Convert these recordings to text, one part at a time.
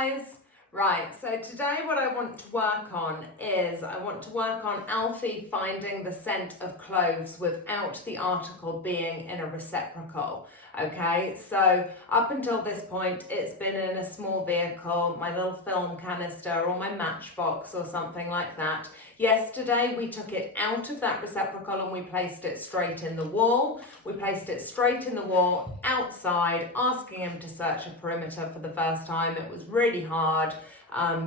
guys! Right, so today what I want to work on is Alfie finding the scent of cloves without the article being in a receptacle. Okay, so up until this point it's been in a small vehicle, my little film canister or my matchbox or something like that. Yesterday we took it out of that receptacle and we placed it straight in the wall. We placed it straight in the wall outside, asking him to search a perimeter for the first time. It was really hard.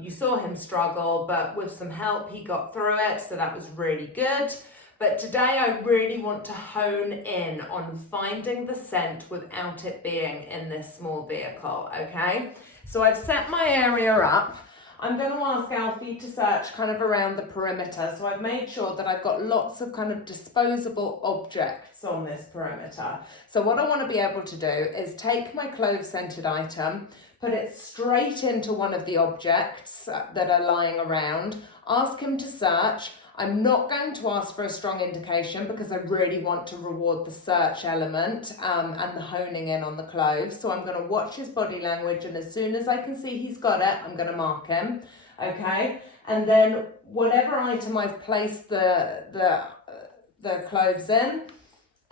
You saw him struggle, but with some help he got through it, so that was really good. But today I really want to hone in on finding the scent without it being in this small vehicle, okay? So I've set my area up. I'm going to ask Alfie to search kind of around the perimeter. So I've made sure that I've got lots of kind of disposable objects on this perimeter. So what I want to be able to do is take my clove scented item, put it straight into one of the objects that are lying around, ask him to search. I'm not going to ask for a strong indication because I really want to reward the search element and the honing in on the cloves. So I'm going to watch his body language, and as soon as I can see he's got it, I'm going to mark him, okay? And then whatever item I've placed the cloves in,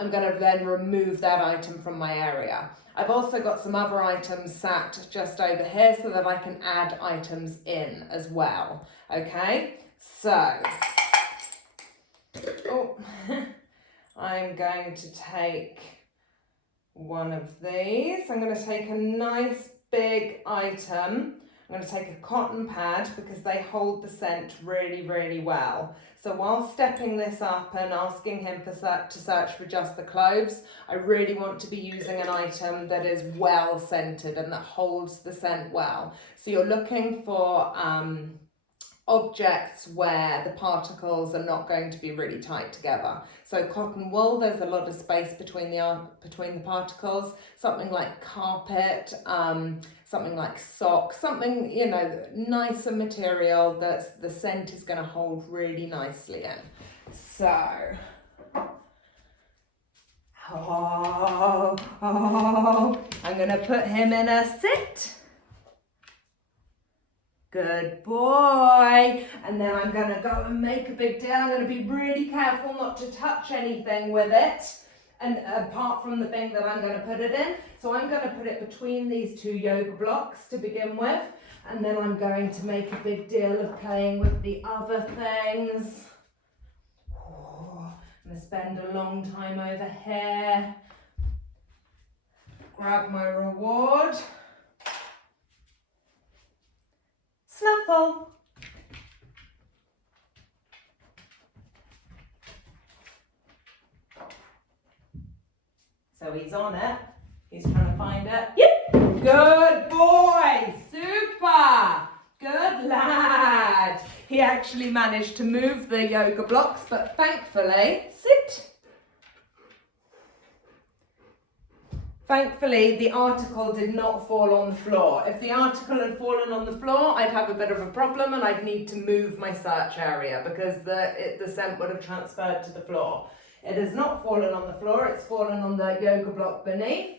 I'm going to then remove that item from my area. I've also got some other items sat just over here so that I can add items in as well, okay? So, I'm going to take one of these. I'm going to take a nice big item. I'm going to take a cotton pad because they hold the scent really, really well. So while stepping this up and asking him to search for just the cloves, I really want to be using an item that is well scented and that holds the scent well. So you're looking for objects where the particles are not going to be really tight together. So cotton wool, there's a lot of space between the particles. Something like carpet, something like sock, something, you know, nicer material that the scent is going to hold really nicely in. So, I'm going to put him in a sit. Good boy. And then I'm going to go and make a big deal. I'm going to be really careful not to touch anything with it, and apart from the thing that I'm going to put it in. So I'm going to put it between these two yoga blocks to begin with, and then I'm going to make a big deal of playing with the other things. I'm going to spend a long time over here. Grab my reward. Snuffle. So he's on it. He's trying to find it. Yep. Good boy. Super. Good lad. He actually managed to move the yoga blocks, but thankfully, sit. Thankfully, the article did not fall on the floor. If the article had fallen on the floor, I'd have a bit of a problem and I'd need to move my search area because the scent would have transferred to the floor. It has not fallen on the floor, it's fallen on the yoga block beneath.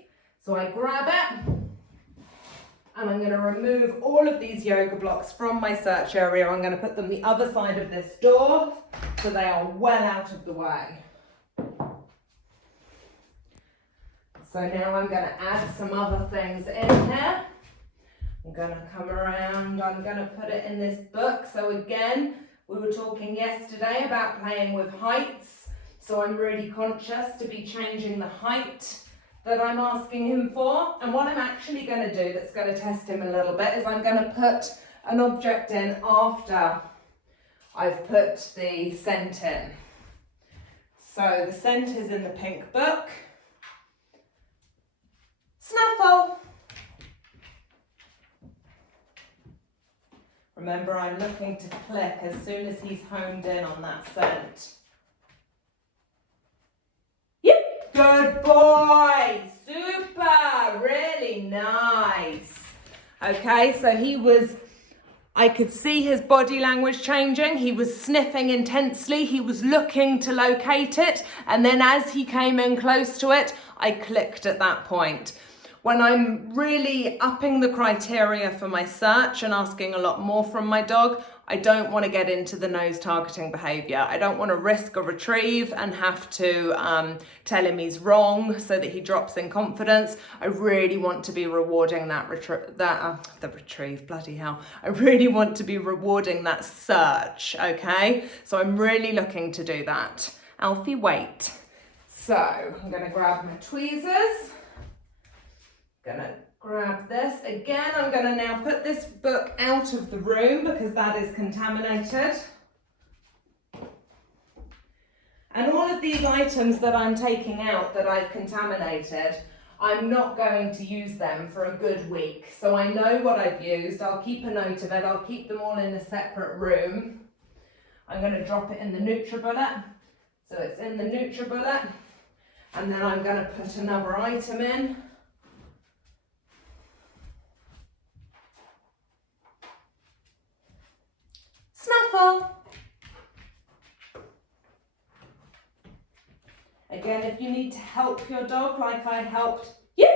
So I grab it and I'm going to remove all of these yoga blocks from my search area. I'm going to put them the other side of this door so they are well out of the way. So now I'm going to add some other things in here. I'm going to come around, I'm going to put it in this book. So again, we were talking yesterday about playing with heights. So I'm really conscious to be changing the height that I'm asking him for. And what I'm actually going to do that's going to test him a little bit is I'm going to put an object in after I've put the scent in. So the scent is in the pink book. Snuffle. Remember, I'm looking to click as soon as he's honed in on that scent. Yep, good boy, super, really nice. Okay, so I could see his body language changing. He was sniffing intensely. He was looking to locate it. And then as he came in close to it, I clicked at that point. When I'm really upping the criteria for my search and asking a lot more from my dog, I don't want to get into the nose targeting behavior. I don't want to risk a retrieve and have to tell him he's wrong so that he drops in confidence. I really want to be rewarding that retrieve, bloody hell. I really want to be rewarding that search, okay? So I'm really looking to do that. Alfie, wait. So I'm going to grab my tweezers. Gonna grab this. Again, I'm gonna now put this book out of the room because that is contaminated. And all of these items that I'm taking out that I've contaminated, I'm not going to use them for a good week. So I know what I've used. I'll keep a note of it. I'll keep them all in a separate room. I'm gonna drop it in the NutriBullet. So it's in the NutriBullet. And then I'm gonna put another item in. Snuffle. Again, if you need to help your dog like I helped you,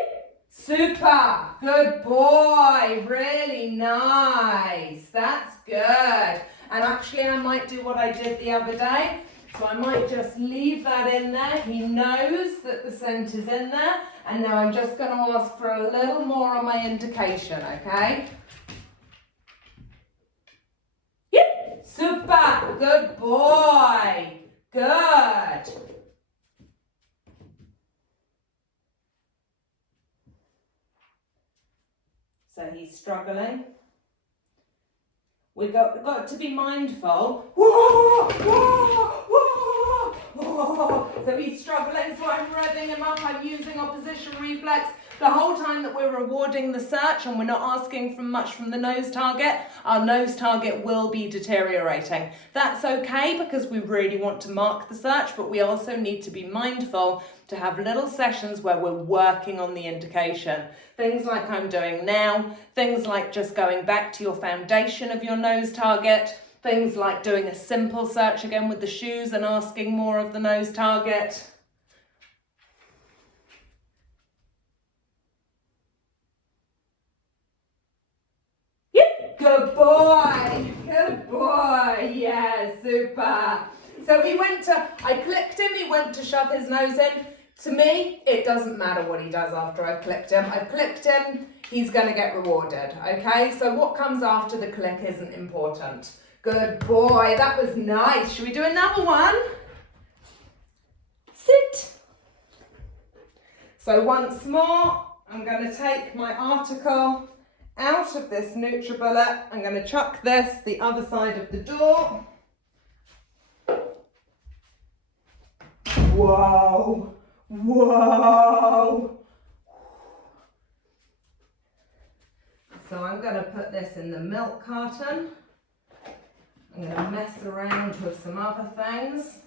super, good boy, really nice, that's good. And actually I might do what I did the other day, so I might just leave that in there. He knows that the scent is in there, and now I'm just going to ask for a little more on my indication, okay? Super, good boy, good. So he's struggling. We've got to be mindful. Whoa, whoa, whoa, whoa. So he's struggling, so I'm revving him up, I'm using opposition reflex. The whole time that we're rewarding the search and we're not asking for much from the nose target, our nose target will be deteriorating. That's okay because we really want to mark the search, but we also need to be mindful to have little sessions where we're working on the indication. Things like I'm doing now, things like just going back to your foundation of your nose target, things like doing a simple search again with the shoes and asking more of the nose target. Good boy, yeah, super. So I clicked him, he went to shove his nose in. To me, it doesn't matter what he does after I've clicked him. I've clicked him, he's gonna get rewarded, okay? So what comes after the click isn't important. Good boy, that was nice. Should we do another one? Sit. So once more, I'm gonna take my article out of this NutriBullet. I'm going to chuck this the other side of the door. Whoa, whoa. So I'm going to put this in the milk carton. I'm going to mess around with some other things.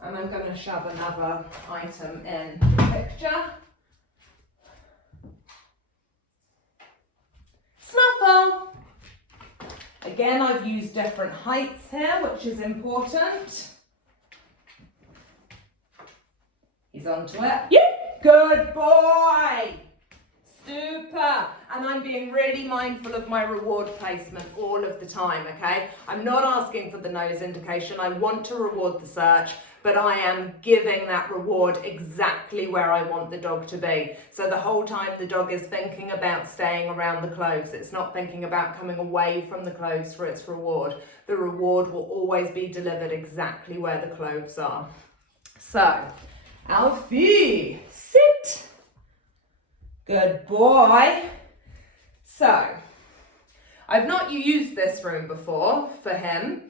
And I'm going to shove another item in the picture. Snuffle. Again, I've used different heights here, which is important. He's onto it. Yep. Good boy. Super. And I'm being really mindful of my reward placement all of the time, okay? I'm not asking for the nose indication. I want to reward the search, but I am giving that reward exactly where I want the dog to be. So the whole time the dog is thinking about staying around the clothes. It's not thinking about coming away from the clothes for its reward. The reward will always be delivered exactly where the clothes are. So, Alfie, sit. Good boy. So, I've not used this room before for him.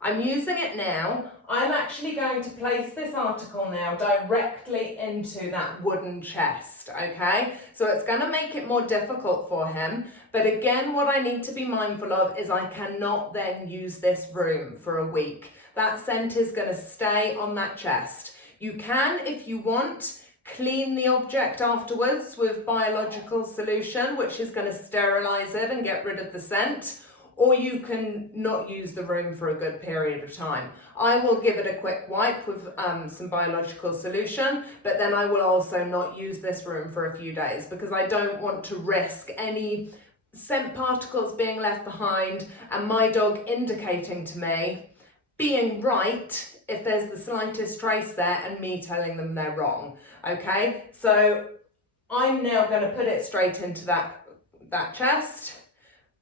I'm using it now. I'm actually going to place this article now directly into that wooden chest, okay? So it's going to make it more difficult for him. But again, what I need to be mindful of is I cannot then use this room for a week. That scent is going to stay on that chest. You can, if you want, clean the object afterwards with biological solution, which is going to sterilize it and get rid of the scent. or you can not use the room for a good period of time. I will give it a quick wipe with some biological solution, but then I will also not use this room for a few days because I don't want to risk any scent particles being left behind and my dog indicating to me being right if there's the slightest trace there and me telling them they're wrong. Okay, so I'm now going to put it straight into that chest,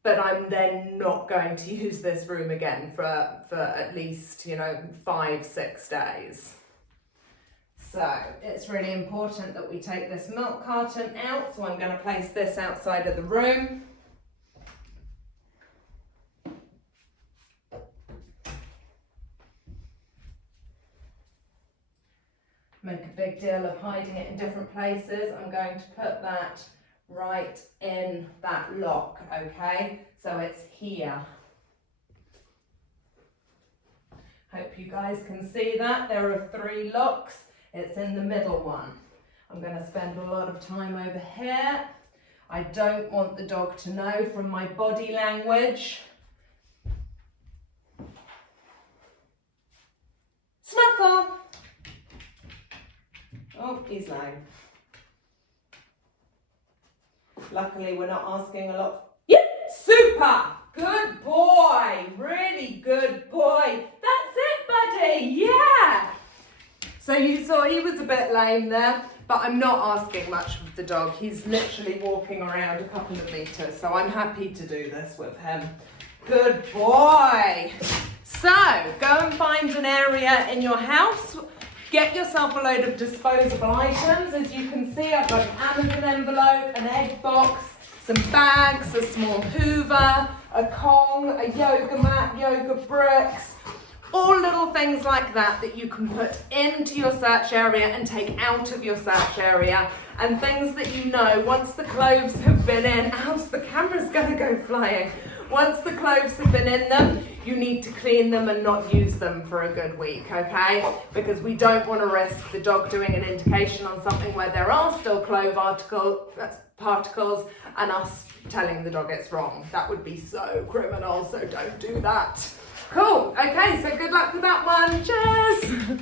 but I'm then not going to use this room again for at least, 5-6 days. So it's really important that we take this milk carton out. So I'm going to place this outside of the room. Make a big deal of hiding it in different places. I'm going to put that right in that lock, okay? So it's here. Hope you guys can see that. There are 3 locks. It's in the middle one. I'm going to spend a lot of time over here. I don't want the dog to know from my body language. Snuffle! Oh, he's lying. Luckily, we're not asking a lot. Yep, super! Good boy! Really good boy! That's it, buddy! Yeah! So you saw he was a bit lame there, but I'm not asking much of the dog. He's literally walking around a couple of meters, so I'm happy to do this with him. Good boy! So, go and find an area in your house. Get yourself a load of disposable items. As you can see, I've got an Amazon envelope, an egg box, some bags, a small hoover, a Kong, a yoga mat, yoga bricks, all little things like that that you can put into your search area and take out of your search area, and things that you know once the cloves have been in, else the camera's gonna go flying. Once the cloves have been in them, you need to clean them and not use them for a good week, okay? Because we don't want to risk the dog doing an indication on something where there are still clove particles and us telling the dog it's wrong. That would be so criminal, so don't do that. Cool, okay, so good luck with that one. Cheers!